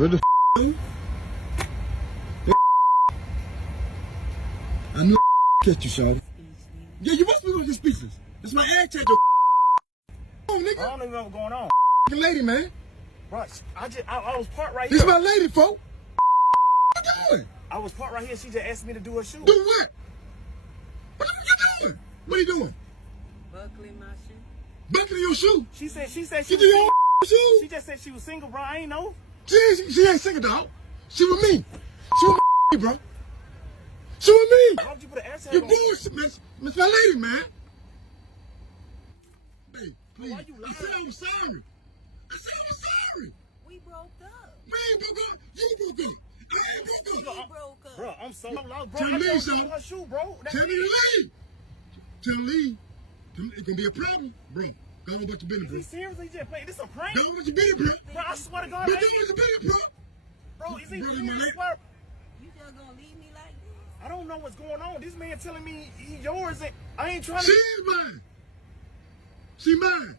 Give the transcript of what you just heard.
What the f***? I knew catch you, shawty. Yeah, you must be looking speechless. This is my ass check, oh, nigga. I don't even know what's going on. Lady, man. Bro, I was parked right This here. is my lady, folk. What you doing? I was parked right here. She just asked me to do her shoe. Do what? What you doing? What are you doing? Buckling my shoe. Buckling your shoe? She said she You do your shoe? She just said she was single, bro. I ain't know. She ain't single, dog. She with me. She with me, bro. She with me. Why would you put an air tag You on? bullshit, man. It's my lady, man. Hey, please. Why you lying? I said I was sorry. I said I was sorry. We broke up. We ain't broke up. You broke up. I ain't broke We up. broke up. Bro, I'm so bro. Tell I me, told son. you her shoe, bro. Tell me to leave. Tell me to leave. It's gonna be a problem, bro. Go on about your business, Is bro. he seriously just playing? This a prank? Go on about your business, bro. Bro, I swear to God. But I go ain't- on about your business, bro. Bro, is he Brother, serious? my Bro, You just gonna leave me like this? I don't know what's going on. This man telling me he yours and I ain't trying She to. is mine. She mine.